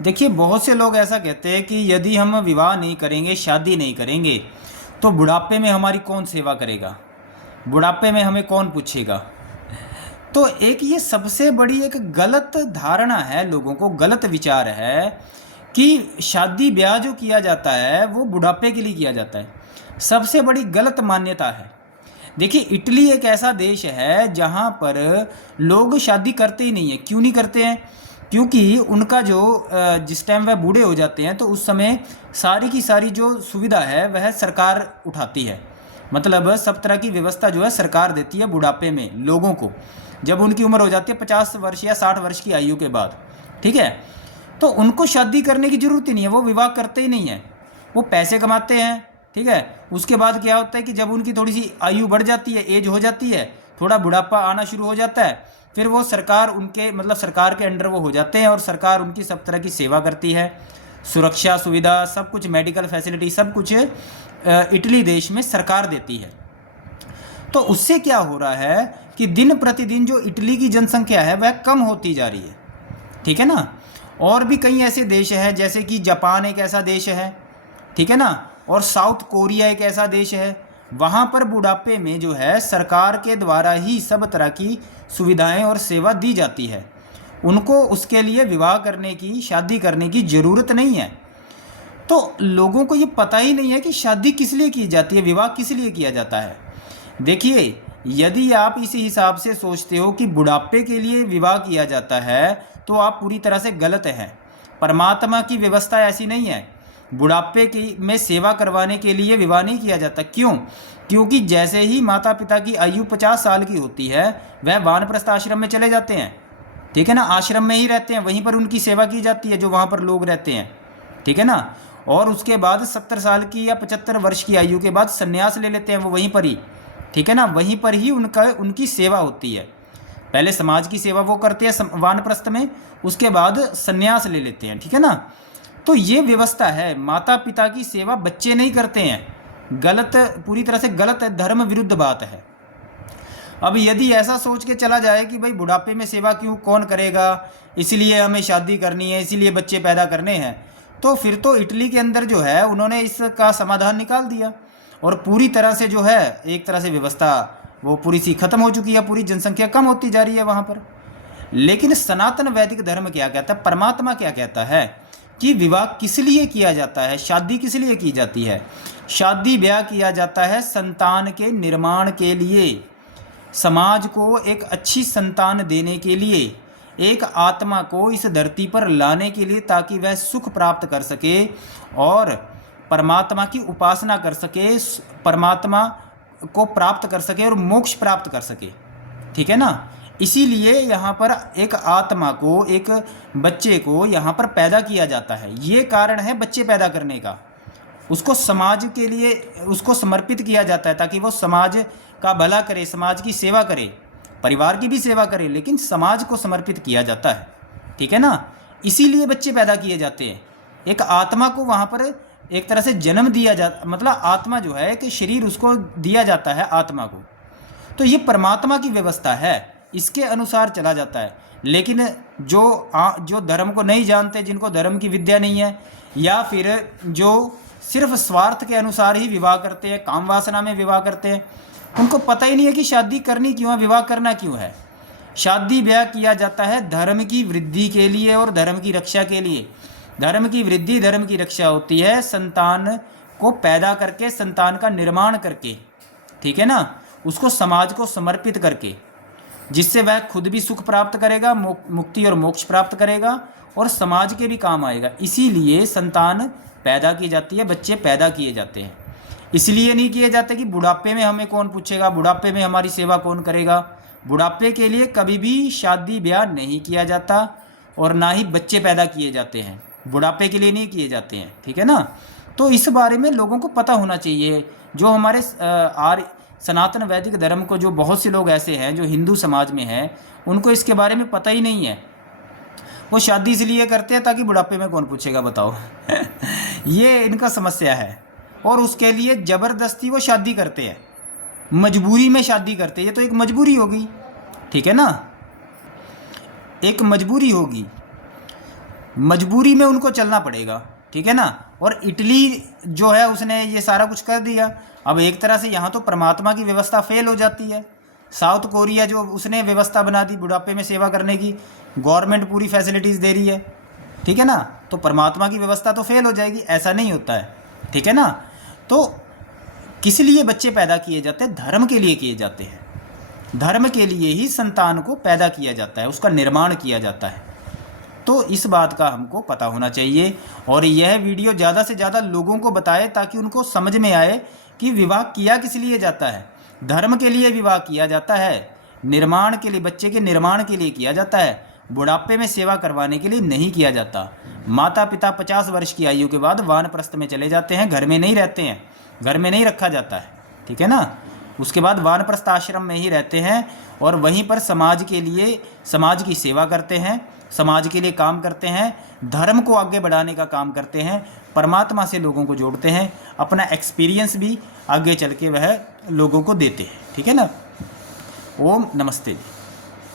देखिए, बहुत से लोग ऐसा कहते हैं कि यदि हम विवाह नहीं करेंगे, शादी नहीं करेंगे, तो बुढ़ापे में हमारी कौन सेवा करेगा, बुढ़ापे में हमें कौन पूछेगा। तो एक ये सबसे बड़ी एक गलत धारणा है, लोगों को गलत विचार है कि शादी ब्याह जो किया जाता है वो बुढ़ापे के लिए किया जाता है। सबसे बड़ी गलत मान्यता है। देखिए, इटली एक ऐसा देश है जहाँ पर लोग शादी करते ही नहीं है। क्यों नहीं करते हैं? क्योंकि उनका जो जिस टाइम वह बूढ़े हो जाते हैं तो उस समय सारी की सारी जो सुविधा है वह सरकार उठाती है। मतलब सब तरह की व्यवस्था जो है सरकार देती है बुढ़ापे में लोगों को, जब उनकी उम्र हो जाती है 50 वर्ष या 60 वर्ष की आयु के बाद। ठीक है, तो उनको शादी करने की ज़रूरत ही नहीं है, वो विवाह करते ही नहीं है, वो पैसे कमाते हैं। ठीक है, उसके बाद क्या होता है कि जब उनकी थोड़ी सी आयु बढ़ जाती है, एज हो जाती है, थोड़ा बुढ़ापा आना शुरू हो जाता है, फिर वो सरकार उनके मतलब सरकार के अंडर वो हो जाते हैं और सरकार उनकी सब तरह की सेवा करती है, सुरक्षा सुविधा सब कुछ, मेडिकल फैसिलिटी सब कुछ इटली देश में सरकार देती है। तो उससे क्या हो रहा है कि दिन प्रतिदिन जो इटली की जनसंख्या है वह कम होती जा रही है। ठीक है ना। और भी कई ऐसे देश हैं, जैसे कि जापान एक ऐसा देश है, ठीक है ना, और साउथ कोरिया एक ऐसा देश है। वहाँ पर बुढ़ापे में जो है सरकार के द्वारा ही सब तरह की सुविधाएं और सेवा दी जाती है। उनको उसके लिए विवाह करने की, शादी करने की ज़रूरत नहीं है। तो लोगों को ये पता ही नहीं है कि शादी किस लिए की जाती है, विवाह किस लिए किया जाता है। देखिए, यदि आप इसी हिसाब से सोचते हो कि बुढ़ापे के लिए विवाह किया जाता है तो आप पूरी तरह से गलत हैं। परमात्मा की व्यवस्था ऐसी नहीं है। बुढ़ापे की में सेवा करवाने के लिए विवाह नहीं किया जाता। क्यों? क्योंकि जैसे ही माता पिता की आयु 50 साल की होती है वह वानप्रस्थ आश्रम में चले जाते हैं। ठीक है ना, आश्रम में ही रहते हैं, वहीं पर उनकी सेवा की जाती है जो वहाँ पर लोग रहते हैं। ठीक है ना। और उसके बाद 70 साल की या 75 वर्ष की आयु के बाद संन्यास ले लेते हैं वो वहीं पर ही। ठीक है ना, वहीं पर ही उनकी सेवा होती है। पहले समाज की सेवा वो करते हैं वानप्रस्थ में, उसके बाद संन्यास ले लेते हैं। ठीक है ना। तो ये व्यवस्था है। माता पिता की सेवा बच्चे नहीं करते हैं। गलत, पूरी तरह से गलत है, धर्म विरुद्ध बात है। अब यदि ऐसा सोच के चला जाए कि भाई बुढ़ापे में सेवा क्यों कौन करेगा, इसलिए हमें शादी करनी है, इसीलिए बच्चे पैदा करने हैं, तो फिर तो इटली के अंदर जो है उन्होंने इसका समाधान निकाल दिया और पूरी तरह से जो है एक तरह से व्यवस्था वो पूरी सी खत्म हो चुकी है, पूरी जनसंख्या कम होती जा रही है वहाँ पर। लेकिन सनातन वैदिक धर्म क्या कहता है, परमात्मा क्या कहता है कि विवाह किस लिए किया जाता है, शादी किस लिए की जाती है। शादी ब्याह किया जाता है संतान के निर्माण के लिए, समाज को एक अच्छी संतान देने के लिए, एक आत्मा को इस धरती पर लाने के लिए, ताकि वह सुख प्राप्त कर सके और परमात्मा की उपासना कर सके, परमात्मा को प्राप्त कर सके और मोक्ष प्राप्त कर सके। ठीक है ना। इसीलिए यहाँ पर एक आत्मा को, एक बच्चे को यहाँ पर पैदा किया जाता है। ये कारण है बच्चे पैदा करने का। उसको समाज के लिए उसको समर्पित किया जाता है ताकि वो समाज का भला करे, समाज की सेवा करे, परिवार की भी सेवा करे, लेकिन समाज को समर्पित किया जाता है। ठीक है ना। इसीलिए बच्चे पैदा किए जाते हैं। एक आत्मा को वहाँ पर एक तरह से जन्म दिया जाता, मतलब आत्मा जो है कि शरीर उसको दिया जाता है आत्मा को। तो ये परमात्मा की व्यवस्था है, इसके अनुसार चला जाता है। लेकिन जो धर्म को नहीं जानते, जिनको धर्म की विद्या नहीं है, या फिर जो सिर्फ स्वार्थ के अनुसार ही विवाह करते हैं, काम वासना में विवाह करते हैं, उनको पता ही नहीं है कि शादी करनी क्यों है, विवाह करना क्यों है। शादी ब्याह किया जाता है धर्म की वृद्धि के लिए और धर्म की रक्षा के लिए। धर्म की वृद्धि, धर्म की रक्षा होती है संतान को पैदा करके, संतान का निर्माण करके। ठीक है ना। उसको समाज को समर्पित करके, जिससे वह खुद भी सुख प्राप्त करेगा, मुक्ति और मोक्ष प्राप्त करेगा और समाज के भी काम आएगा। इसीलिए संतान पैदा की जाती है, बच्चे पैदा किए जाते हैं। इसलिए नहीं किए जाते कि बुढ़ापे में हमें कौन पूछेगा, बुढ़ापे में हमारी सेवा कौन करेगा। बुढ़ापे के लिए कभी भी शादी ब्याह नहीं किया जाता और ना ही बच्चे पैदा किए जाते हैं, बुढ़ापे के लिए नहीं किए जाते हैं। ठीक है ना। तो इस बारे में लोगों को पता होना चाहिए। जो हमारे सनातन वैदिक धर्म को, जो बहुत से लोग ऐसे हैं जो हिंदू समाज में हैं, उनको इसके बारे में पता ही नहीं है। वो शादी इसलिए करते हैं ताकि बुढ़ापे में कौन पूछेगा, बताओ। ये इनका समस्या है। और उसके लिए ज़बरदस्ती वो शादी करते हैं, मजबूरी में शादी करते हैं। ये तो एक मजबूरी होगी। ठीक है ना, एक मजबूरी होगी। मजबूरी में उनको चलना पड़ेगा, ठीक है ना। और इटली जो है उसने ये सारा कुछ कर दिया। अब एक तरह से यहाँ तो परमात्मा की व्यवस्था फेल हो जाती है। साउथ कोरिया जो उसने व्यवस्था बना दी बुढ़ापे में सेवा करने की, गवर्नमेंट पूरी फैसिलिटीज़ दे रही है, ठीक है ना, तो परमात्मा की व्यवस्था तो फेल हो जाएगी। ऐसा नहीं होता है, ठीक है ना। तो किस लिए बच्चे पैदा किए जाते हैं? धर्म के लिए किए जाते हैं। धर्म के लिए ही संतान को पैदा किया जाता है, उसका निर्माण किया जाता है। तो इस बात का हमको पता होना चाहिए और यह वीडियो ज़्यादा से ज़्यादा लोगों को बताए ताकि उनको समझ में आए कि विवाह किया किस लिए जाता है। धर्म के लिए विवाह किया जाता है, निर्माण के लिए, बच्चे के निर्माण के लिए किया जाता है, बुढ़ापे में सेवा करवाने के लिए नहीं किया जाता। माता पिता 50 वर्ष की आयु के बाद वानप्रस्थ में चले जाते हैं, घर में नहीं रहते हैं, घर में नहीं रखा जाता है, ठीक है ना। उसके बाद वानप्रस्थ आश्रम में ही रहते हैं और वहीं पर समाज के लिए, समाज की सेवा करते हैं, समाज के लिए काम करते हैं, धर्म को आगे बढ़ाने का काम करते हैं, परमात्मा से लोगों को जोड़ते हैं, अपना एक्सपीरियंस भी आगे चल के वह लोगों को देते हैं, ठीक है ना। ओम नमस्ते।